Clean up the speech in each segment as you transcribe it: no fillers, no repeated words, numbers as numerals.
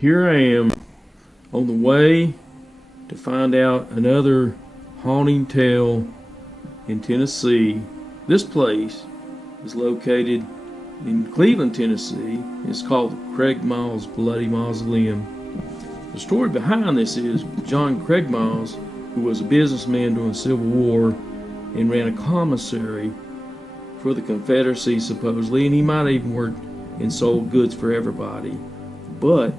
Here I am on the way to find out another haunting tale in Tennessee. This place is located in Cleveland, Tennessee. It's called Craigmiles Mausoleum. The story behind this is John Craigmiles, who was a businessman during the Civil War and ran a commissary for the Confederacy supposedly, and he might have even worked and sold goods for everybody. But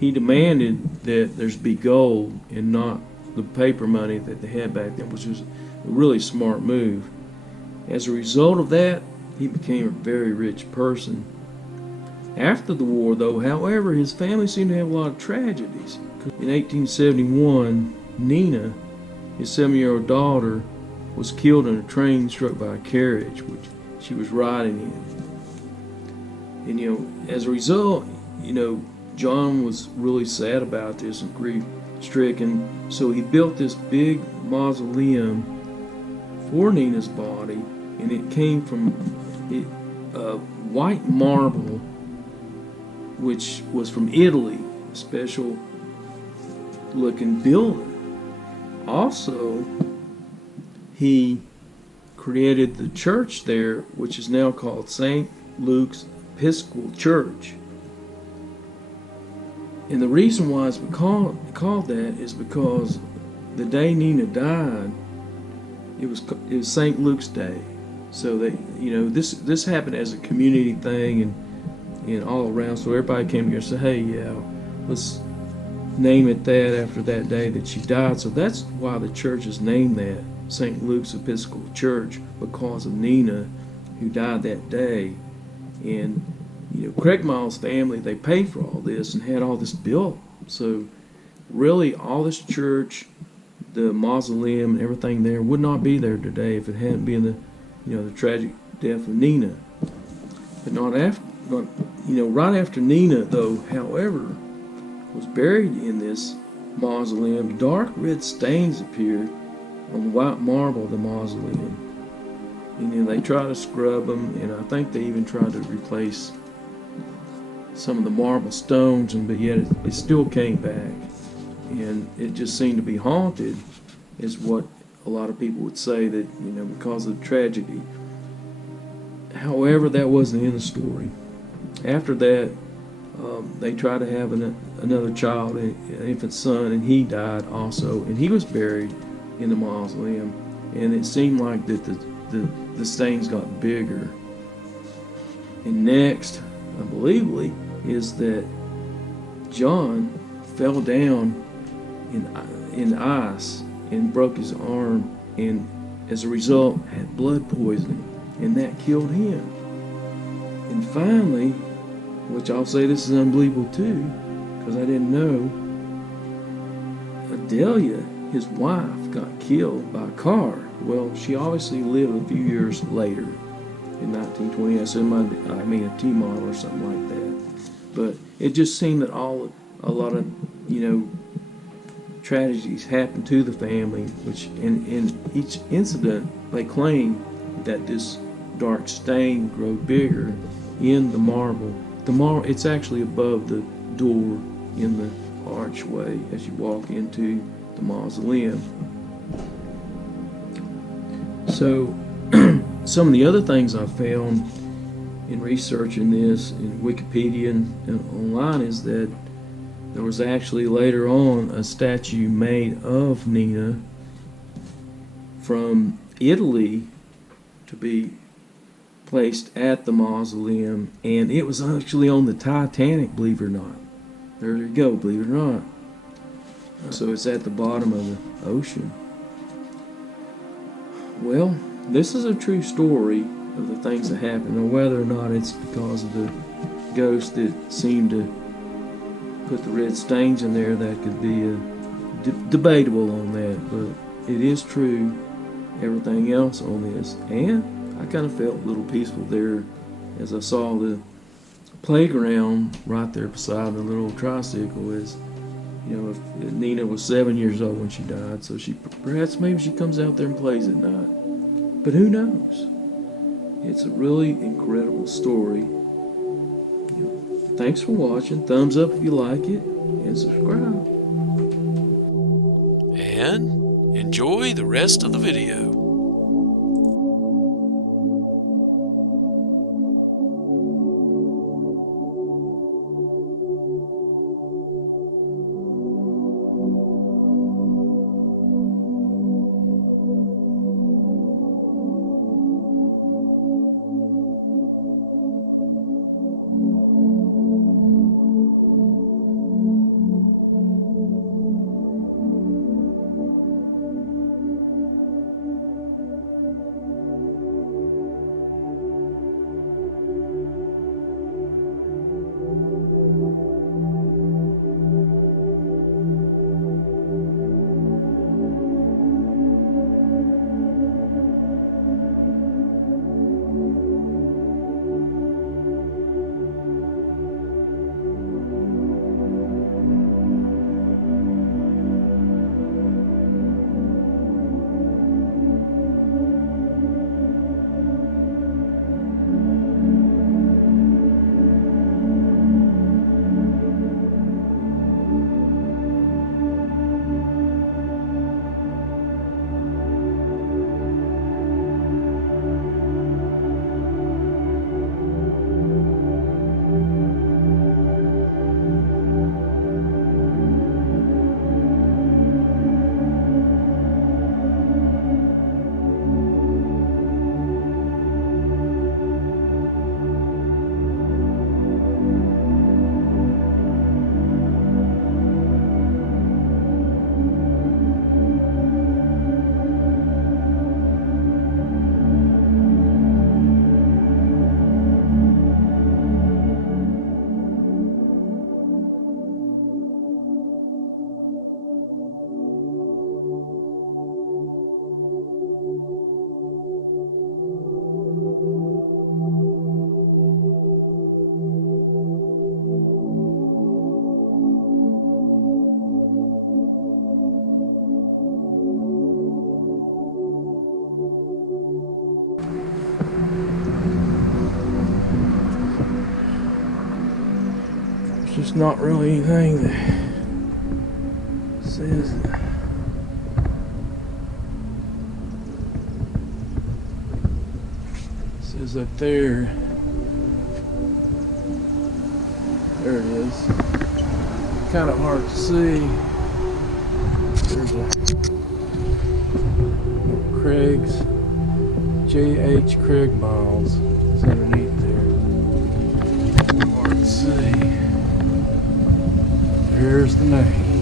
he demanded that there's be gold and not the paper money that they had back then, which was a really smart move. As a result of that, he became a very rich person. After the war, though, however, his family seemed to have a lot of tragedies. In 1871, Nina, his 7-year-old daughter, was killed in a train struck by a carriage, which she was riding in. And, as a result, John was really sad about this and grief-stricken. So he built this big mausoleum for Nina's body, and it came from white marble, which was from Italy, a special looking building. Also, he created the church there, which is now called St. Luke's Episcopal Church. And the reason why it's called that is because the day Nina died, it was St. Luke's Day. So this happened as a community thing and all around. So everybody came together and said, hey, yeah, let's name it that after that day that she died. So that's why the church is named that, St. Luke's Episcopal Church, because of Nina, who died that day. And Craigmiles' family, they paid for all this and had all this built. So really all this church, the mausoleum and everything there would not be there today if it hadn't been the tragic death of Nina. But right after Nina, though, however, was buried in this mausoleum, dark red stains appeared on the white marble of the mausoleum. And they tried to scrub them, and I think they even tried to replace some of the marble stones, but yet it still came back. And it just seemed to be haunted, is what a lot of people would say, that because of the tragedy. However, that wasn't the end of the story. After that, they tried to have another child, an infant son, and he died also, and he was buried in the mausoleum. And it seemed like that the stains got bigger. And next, unbelievably, is that John fell down in ice and broke his arm, and as a result had blood poisoning, and that killed him. And finally, which I'll say this is unbelievable too, because I didn't know, Adelia, his wife, got killed by a car. Well, she obviously lived a few years later, in 1920. I said a T model or something like that. But it just seemed that a lot of tragedies happened to the family, which in each incident they claim that this dark stain grew bigger in the marble. It's actually above the door in the archway as you walk into the mausoleum. So some of the other things I found in researching this in Wikipedia and online is that there was actually later on a statue made of Nina from Italy to be placed at the mausoleum, and it was actually on the Titanic, believe it or not. There you go, believe it or not. So it's at the bottom of the ocean. Well, this is a true story of the things that happened, or whether or not it's because of the ghost that seemed to put the red stains in there. That could be debatable on that, but it is true, everything else on this. And I kind of felt a little peaceful there as I saw the playground right there beside the little tricycle. If Nina was 7 years old when she died, so maybe she comes out there and plays at night. But who knows? It's a really incredible story. Thanks for watching. Thumbs up if you like it, and subscribe. And enjoy the rest of the video. There's just not really anything that says that. It says up there. There it is. Kind of hard to see. There's a Craig's J.H. Craigmiles. It's underneath there. Hard to see. There's the name.